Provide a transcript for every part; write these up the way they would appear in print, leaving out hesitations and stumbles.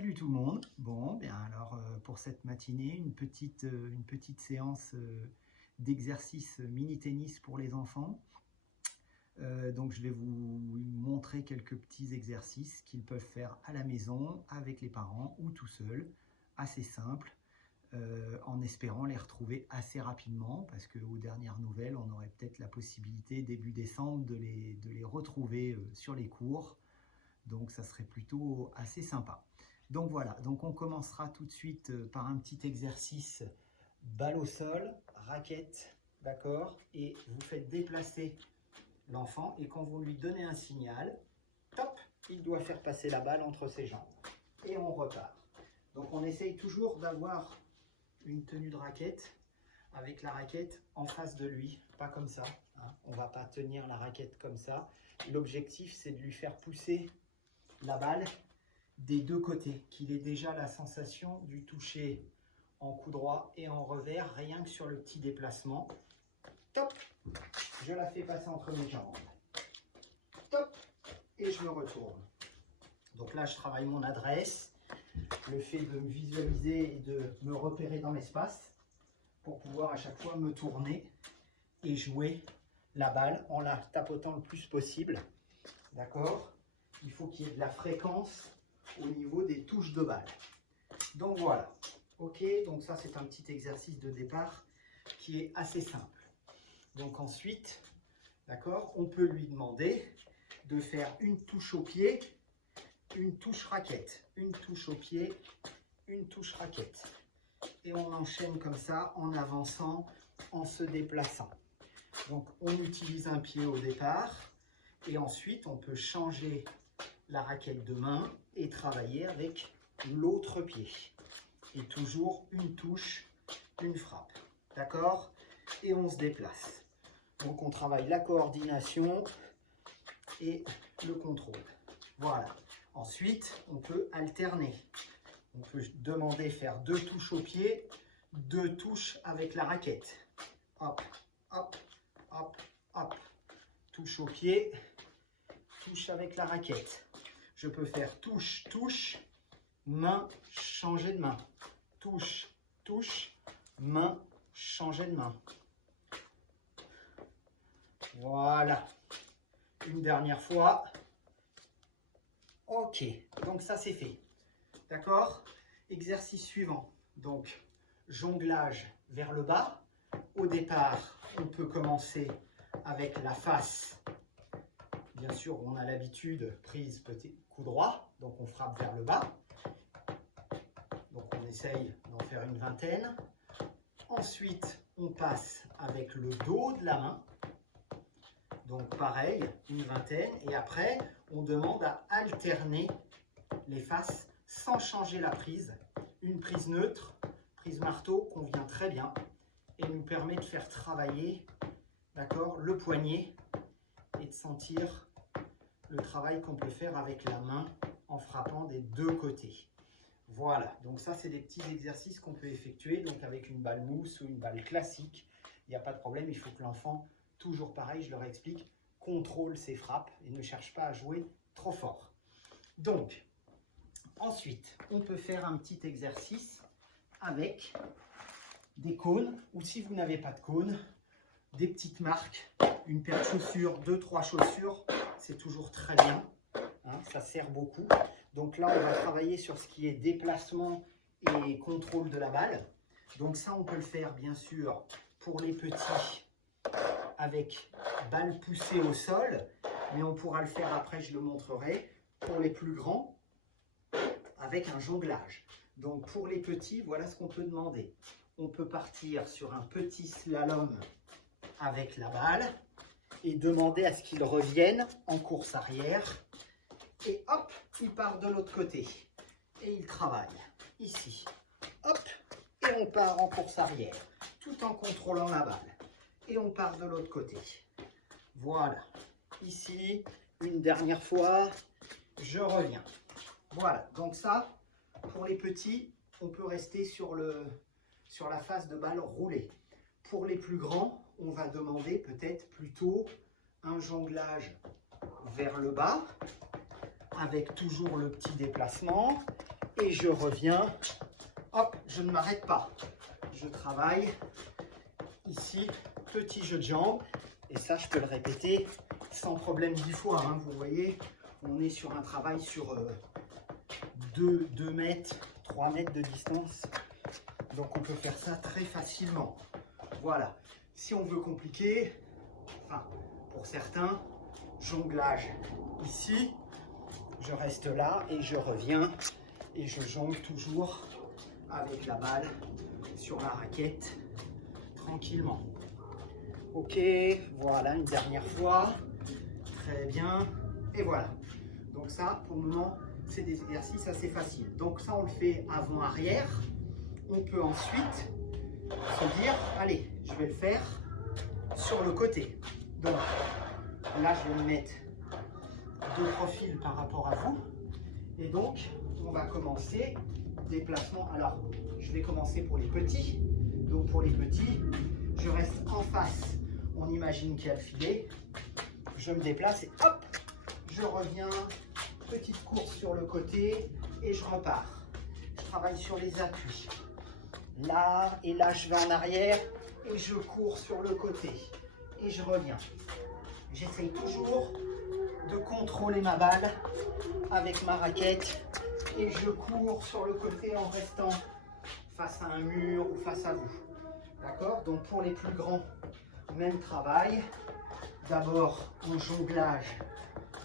Salut tout le monde. Bon, bien alors pour cette matinée, une petite séance d'exercice mini-tennis pour les enfants. Donc je vais vous montrer quelques petits exercices qu'ils peuvent faire à la maison, avec les parents ou tout seuls, assez simples, en espérant les retrouver assez rapidement, parce qu'aux dernières nouvelles, on aurait peut-être la possibilité début décembre de les retrouver sur les cours. Donc ça serait plutôt assez sympa. Donc voilà, donc on commencera tout de suite par un petit exercice balle au sol, raquette, d'accord? Et vous faites déplacer l'enfant et quand vous lui donnez un signal, top, il doit faire passer la balle entre ses jambes. Et on repart. Donc on essaye toujours d'avoir une tenue de raquette avec la raquette en face de lui, pas comme ça. Hein. On ne va pas tenir la raquette comme ça. L'objectif, c'est de lui faire pousser la balle des deux côtés, qu'il ait déjà la sensation du toucher en coup droit et en revers, rien que sur le petit déplacement. Top, je la fais passer entre mes jambes. Top, et je me retourne. Donc là, je travaille mon adresse, le fait de me visualiser et de me repérer dans l'espace pour pouvoir à chaque fois me tourner et jouer la balle en la tapotant le plus possible. D'accord ? Il faut qu'il y ait de la fréquence au niveau des touches de balle. Donc voilà. Ok, donc ça c'est un petit exercice de départ qui est assez simple. Donc ensuite, d'accord, on peut lui demander de faire une touche au pied, une touche raquette, une touche au pied, une touche raquette. Et on enchaîne comme ça en avançant, en se déplaçant. Donc on utilise un pied au départ et ensuite on peut changer la raquette de main et travailler avec l'autre pied. Et toujours une touche, une frappe. D'accord? Et on se déplace. Donc on travaille la coordination et le contrôle. Voilà. Ensuite, on peut alterner. On peut demander faire 2 touches au pied, 2 touches avec la raquette. Hop, hop, hop, hop. Touche au pied, touche avec la raquette. Je peux faire touche, touche, main, changer de main. Touche, touche, main, changer de main. Voilà. Une dernière fois. Ok, donc ça c'est fait. D'accord? Exercice suivant. Donc, jonglage vers le bas. Au départ, on peut commencer avec la face. Bien sûr, on a l'habitude, prise petit coup droit, donc on frappe vers le bas. Donc on essaye d'en faire une vingtaine. Ensuite, on passe avec le dos de la main. Donc pareil, une vingtaine. Et après, on demande à alterner les faces sans changer la prise. Une prise neutre, prise marteau, convient très bien et nous permet de faire travailler, d'accord, le poignet et de sentir le travail qu'on peut faire avec la main en frappant des deux côtés. Voilà, donc ça c'est des petits exercices qu'on peut effectuer donc avec une balle mousse ou une balle classique. Il n'y a pas de problème, il faut que l'enfant, toujours pareil, je leur explique, contrôle ses frappes et ne cherche pas à jouer trop fort. Donc, ensuite, on peut faire un petit exercice avec des cônes ou si vous n'avez pas de cônes, des petites marques, une paire de chaussures, 2-3 chaussures, c'est toujours très bien, hein, ça sert beaucoup. Donc là, on va travailler sur ce qui est déplacement et contrôle de la balle. Donc ça, on peut le faire bien sûr pour les petits avec balle poussée au sol, mais on pourra le faire après, je le montrerai, pour les plus grands avec un jonglage. Donc pour les petits, voilà ce qu'on peut demander. On peut partir sur un petit slalom avec la balle et demander à ce qu'il revienne en course arrière. Et hop, il part de l'autre côté. Et il travaille ici. Hop, et on part en course arrière, tout en contrôlant la balle. Et on part de l'autre côté. Voilà. Ici, une dernière fois, je reviens. Voilà, donc ça, pour les petits, on peut rester sur la face de balle roulée. Pour les plus grands, on va demander peut-être plutôt un jonglage vers le bas, avec toujours le petit déplacement, et je reviens. Hop, je ne m'arrête pas. Je travaille ici, petit jeu de jambes. Et ça, je peux le répéter sans problème 10 fois. Hein. Vous voyez, on est sur un travail sur 2 mètres, 3 mètres de distance. Donc, on peut faire ça très facilement. Voilà. Si on veut compliquer, enfin, pour certains, jonglage ici. Je reste là et je reviens. Et je jongle toujours avec la balle sur la raquette, tranquillement. Ok, voilà, une dernière fois. Très bien. Et voilà. Donc ça, pour le moment, c'est des exercices assez faciles. Donc ça, on le fait avant-arrière. On peut ensuite se dire, allez, je vais le faire sur le côté. Donc là, je vais me mettre de profil par rapport à vous. Et donc, on va commencer déplacement. Alors, je vais commencer pour les petits. Donc pour les petits, je reste en face. On imagine qu'il y a le filet. Je me déplace et hop, je reviens. Petite course sur le côté et je repars. Je travaille sur les appuis. Là et là, je vais en arrière et je cours sur le côté. Et je reviens. J'essaye toujours de contrôler ma balle avec ma raquette. Et je cours sur le côté en restant face à un mur ou face à vous. D'accord? Donc pour les plus grands, même travail. D'abord en jonglage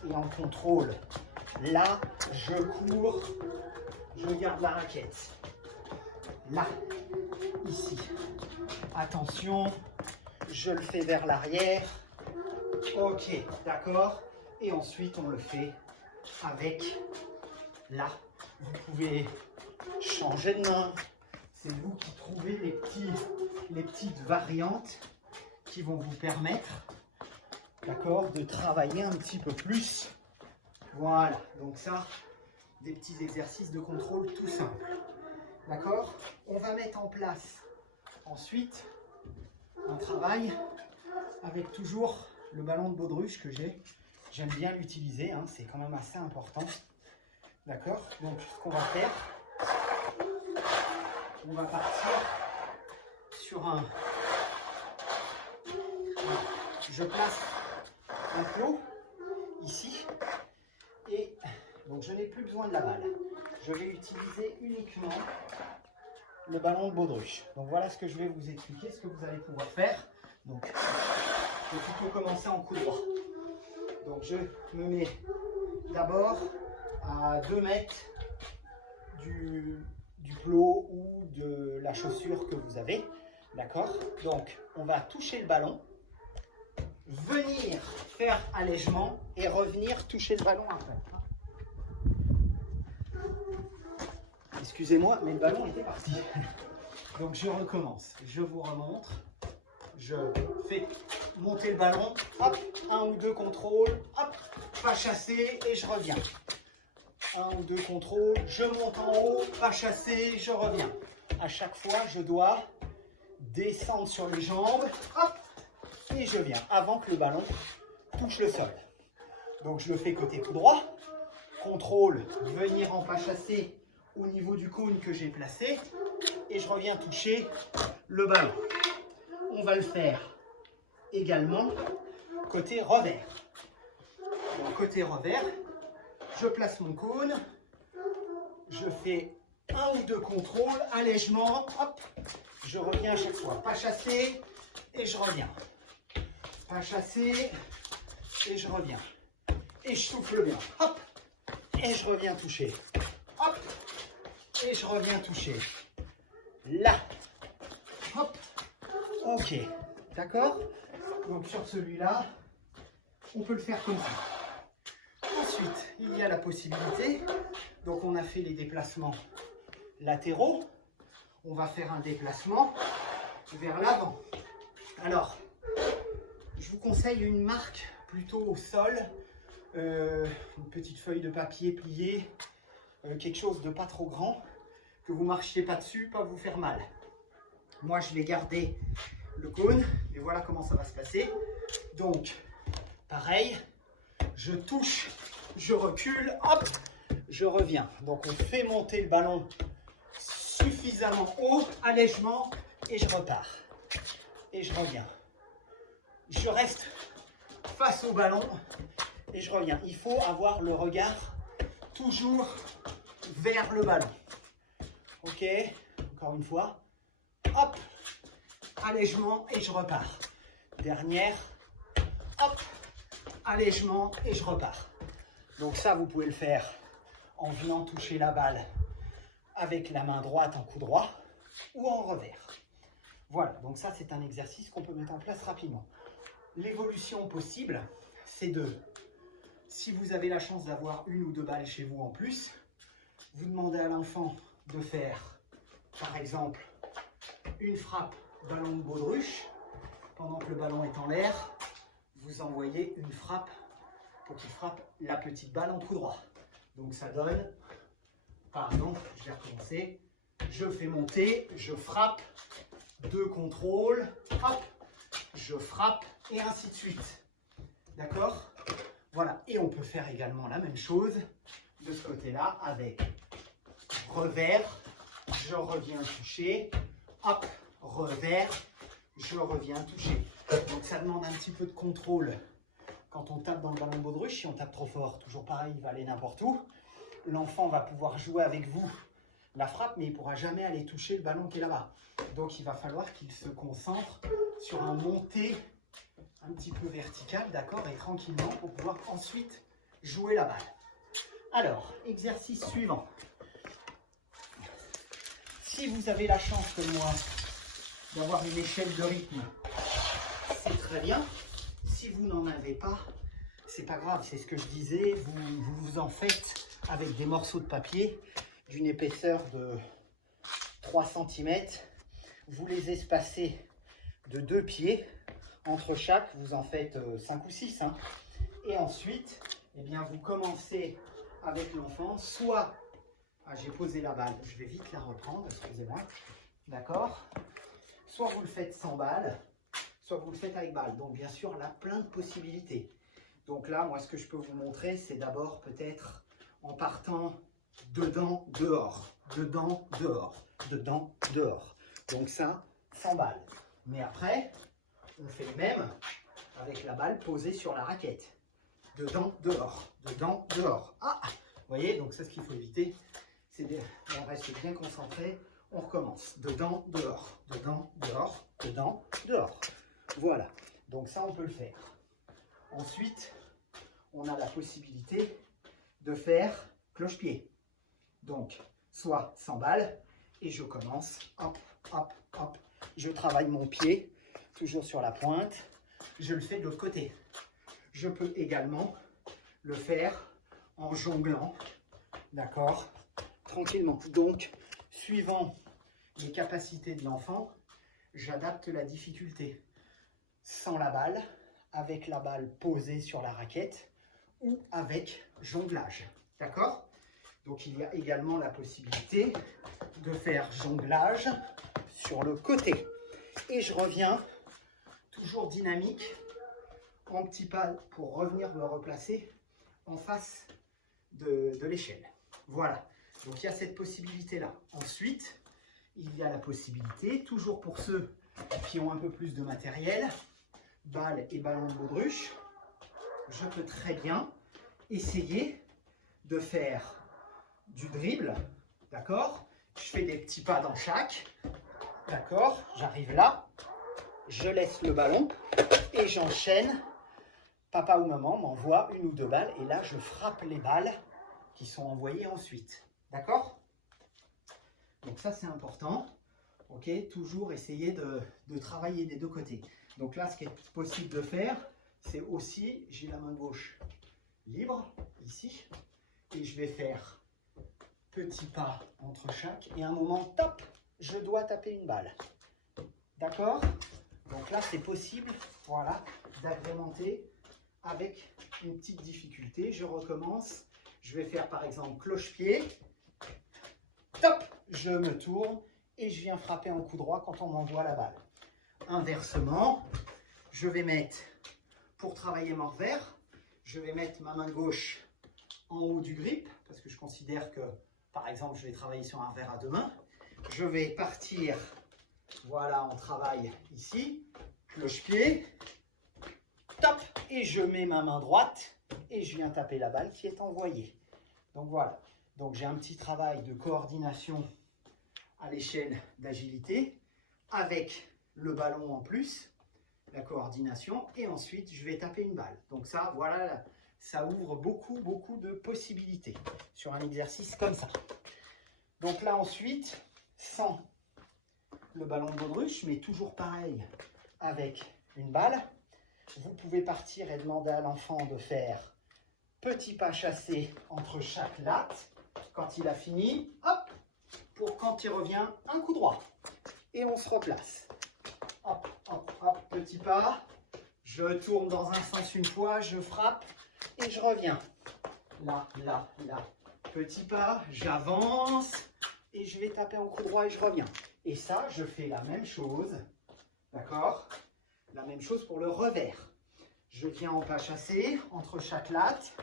et en contrôle. Là, je cours, je garde la raquette. Là, ici. Attention, je le fais vers l'arrière. Ok, d'accord. Et ensuite, on le fait avec là. Vous pouvez changer de main. C'est vous qui trouvez les petites variantes qui vont vous permettre, d'accord, de travailler un petit peu plus. Voilà, donc ça, des petits exercices de contrôle tout simples. D'accord? On va mettre en place ensuite un travail avec toujours le ballon de baudruche que j'ai. J'aime bien l'utiliser, hein, c'est quand même assez important. D'accord? Donc, ce qu'on va faire, on va partir sur un... Voilà. Je place un plot ici. Et donc, je n'ai plus besoin de la balle. Je vais utiliser uniquement le ballon de baudruche. Donc, voilà ce que je vais vous expliquer, ce que vous allez pouvoir faire. Donc, je vais plutôt commencer en coup droit. Donc, je me mets d'abord à 2 mètres du plot ou de la chaussure que vous avez. D'accord? Donc, on va toucher le ballon, venir faire allègement et revenir toucher le ballon après. Excusez-moi, mais le ballon était parti. Donc, je recommence. Je vous remontre. Je fais monter le ballon. Hop, 1 ou 2 contrôles. Hop, pas chasser et je reviens. 1 ou 2 contrôles. Je monte en haut, pas chasser, je reviens. À chaque fois, je dois descendre sur les jambes. Hop, et je viens avant que le ballon touche le sol. Donc, je le fais côté coup droit. Contrôle, venir en pas chasser au niveau du cône que j'ai placé. Et je reviens toucher le ballon. On va le faire également côté revers. Donc, côté revers, je place mon cône. Je fais 1 ou 2 contrôles, allègement. Hop, je reviens à chaque fois. Pas chasser et je reviens. Pas chasser et je reviens. Et je souffle bien. Hop, et je reviens toucher. Hop, et je reviens toucher. Là. Hop. Ok. D'accord? Donc sur celui-là, on peut le faire comme ça. Ensuite, il y a la possibilité. Donc on a fait les déplacements latéraux. On va faire un déplacement vers l'avant. Alors, je vous conseille une marque plutôt au sol. Une petite feuille de papier pliée. Quelque chose de pas trop grand. Que vous ne marchiez pas dessus, pas vous faire mal. Moi, je vais garder le cône. Et voilà comment ça va se passer. Donc, pareil. Je touche, je recule. Hop, je reviens. Donc on fait monter le ballon suffisamment haut, allègement, et je repars. Et je reviens. Je reste face au ballon et je reviens. Il faut avoir le regard toujours vers le ballon. Ok, encore une fois. Hop, allègement et je repars. Dernière. Hop, allègement et je repars. Donc ça, vous pouvez le faire en venant toucher la balle avec la main droite en coup droit ou en revers. Voilà, donc ça c'est un exercice qu'on peut mettre en place rapidement. L'évolution possible, c'est si vous avez la chance d'avoir une ou deux balles chez vous en plus, vous demandez à l'enfant de faire, par exemple, une frappe ballon de baudruche. Pendant que le ballon est en l'air, vous envoyez une frappe pour qu'il frappe la petite balle en coup droit. Donc ça donne, pardon, je vais recommencer, je fais monter, je frappe, deux contrôles, hop, je frappe, et ainsi de suite. D'accord? Voilà, et on peut faire également la même chose de ce côté-là avec revers, je reviens toucher, hop, revers, je reviens toucher. Donc ça demande un petit peu de contrôle quand on tape dans le ballon de baudruche. Si on tape trop fort, toujours pareil, il va aller n'importe où. L'enfant va pouvoir jouer avec vous la frappe, mais il ne pourra jamais aller toucher le ballon qui est là-bas. Donc il va falloir qu'il se concentre sur un monté un petit peu vertical, d'accord, et tranquillement pour pouvoir ensuite jouer la balle. Alors, exercice suivant. Si vous avez la chance comme moi d'avoir une échelle de rythme, c'est très bien. Si vous n'en avez pas, c'est pas grave, c'est ce que je disais, vous en faites avec des morceaux de papier d'une épaisseur de 3 cm. Vous les espacez de 2 pieds. Entre chaque, vous en faites 5 ou 6. Hein. Et ensuite, eh bien, vous commencez avec l'enfant, soit, j'ai posé la balle, je vais vite la reprendre, excusez-moi, d'accord. Soit vous le faites sans balle, soit vous le faites avec balle. Donc bien sûr, là, plein de possibilités. Donc là, moi, ce que je peux vous montrer, c'est d'abord peut-être en partant dedans, dehors, dedans, dehors, dedans, dehors. Donc ça, sans balle. Mais après, on fait le même avec la balle posée sur la raquette. Dedans, dehors, dedans, dehors. Ah, vous voyez, donc ça, ce qu'il faut éviter, c'est on reste bien concentré. On recommence. Dedans, dehors, dedans, dehors, dedans, dehors. Voilà. Donc ça, on peut le faire. Ensuite, on a la possibilité de faire cloche-pied. Donc, soit sans balle, et je commence, hop, hop, hop. Je travaille mon pied, toujours sur la pointe. Je le fais de l'autre côté. Je peux également le faire en jonglant, d'accord, tranquillement. Donc, suivant les capacités de l'enfant, j'adapte la difficulté. Sans la balle, avec la balle posée sur la raquette ou avec jonglage, d'accord? Donc, il y a également la possibilité de faire jonglage sur le côté. Et je reviens, toujours dynamique, en petits pas pour revenir me replacer en face de l'échelle. Voilà, donc il y a cette possibilité-là. Ensuite, il y a la possibilité, toujours pour ceux qui ont un peu plus de matériel, balle et ballon de baudruche, je peux très bien essayer de faire du dribble, d'accord? Je fais des petits pas dans chaque, d'accord? J'arrive là, je laisse le ballon et j'enchaîne. Papa ou maman m'envoie une ou deux balles et là, je frappe les balles qui sont envoyées ensuite, d'accord? Donc ça, c'est important, ok? Toujours essayer de travailler des deux côtés. Donc là, ce qui est possible de faire, c'est aussi, j'ai la main gauche libre, ici, et je vais faire petit pas entre chaque, et à un moment, top, je dois taper une balle. D'accord? Donc là, c'est possible, voilà, d'agrémenter avec une petite difficulté. Je recommence, je vais faire par exemple cloche-pied, top, je me tourne, et je viens frapper en coup droit quand on m'envoie la balle. Inversement, je vais mettre, pour travailler mon revers, je vais mettre ma main gauche en haut du grip, parce que je considère que, par exemple, je vais travailler sur un revers à deux mains. Je vais partir, voilà, on travaille ici, cloche-pied, top, et je mets ma main droite et je viens taper la balle qui est envoyée. Donc voilà, donc j'ai un petit travail de coordination à l'échelle d'agilité avec le ballon en plus, la coordination, et ensuite je vais taper une balle. Donc ça, voilà, ça ouvre beaucoup de possibilités sur un exercice comme ça. Donc là ensuite, sans le ballon de baudruche, mais toujours pareil avec une balle, vous pouvez partir et demander à l'enfant de faire petit pas chassé entre chaque latte. Quand il a fini, hop, pour quand il revient, un coup droit. Et on se replace. Hop, hop, hop, petit pas. Je tourne dans un sens une fois, je frappe et je reviens. Là, là, là. Petit pas, j'avance et je vais taper en coup droit et je reviens. Et ça, je fais la même chose. D'accord? La même chose pour le revers. Je viens en pas chassé entre chaque latte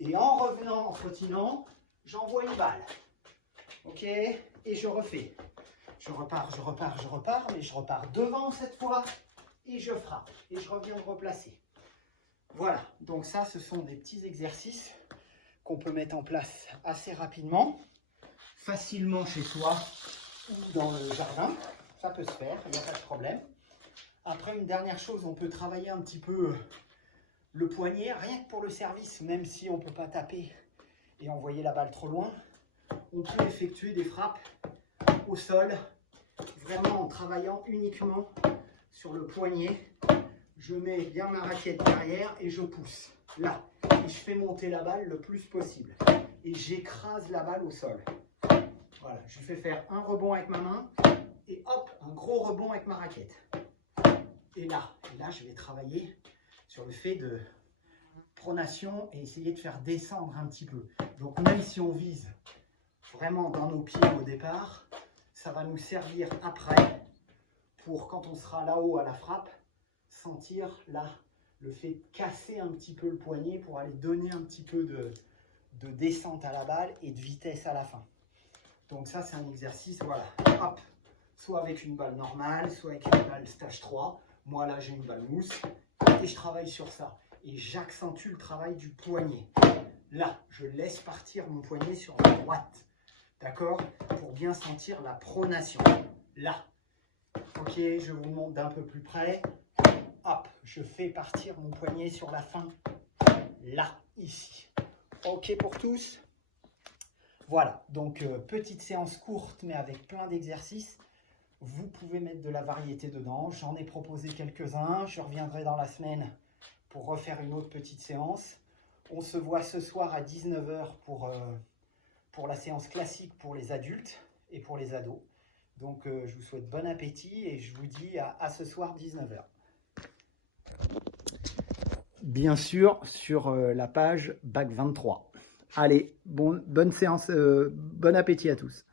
et en revenant, en trottinant, j'envoie une balle. Ok? Et je refais. Je repars, mais je repars devant cette fois et je frappe. Et je reviens me replacer. Voilà. Donc ça, ce sont des petits exercices qu'on peut mettre en place assez rapidement, facilement chez soi ou dans le jardin. Ça peut se faire, il n'y a pas de problème. Après, une dernière chose, on peut travailler un petit peu le poignet, rien que pour le service, même si on ne peut pas taper et envoyer la balle trop loin. On peut effectuer des frappes au sol, vraiment en travaillant uniquement sur le poignet. Je mets bien ma raquette derrière et je pousse. Là, et je fais monter la balle le plus possible. Et j'écrase la balle au sol. Voilà, je fais faire un rebond avec ma main et hop, un gros rebond avec ma raquette. Et là, je vais travailler sur le fait de pronation et essayer de faire descendre un petit peu. Donc même si on vise vraiment dans nos pieds au départ, ça va nous servir après pour quand on sera là-haut à la frappe, sentir là le fait de casser un petit peu le poignet pour aller donner un petit peu de descente à la balle et de vitesse à la fin. Donc ça, c'est un exercice, voilà, hop, soit avec une balle normale, soit avec une balle stage 3. Moi, là, j'ai une balle mousse et je travaille sur ça. Et j'accentue le travail du poignet. Là, je laisse partir mon poignet sur la droite. D'accord? Pour bien sentir la pronation. Là. Ok, je vous montre d'un peu plus près. Hop, je fais partir mon poignet sur la fin. Là, ici. Ok pour tous? Voilà, donc petite séance courte, mais avec plein d'exercices. Vous pouvez mettre de la variété dedans. J'en ai proposé quelques-uns. Je reviendrai dans la semaine pour refaire une autre petite séance. On se voit ce soir à 19 h pour la séance classique pour les adultes et pour les ados. Donc je vous souhaite bon appétit et je vous dis à ce soir 19 h. Bien sûr sur la page Bac 23. Allez, bonne séance, bon appétit à tous.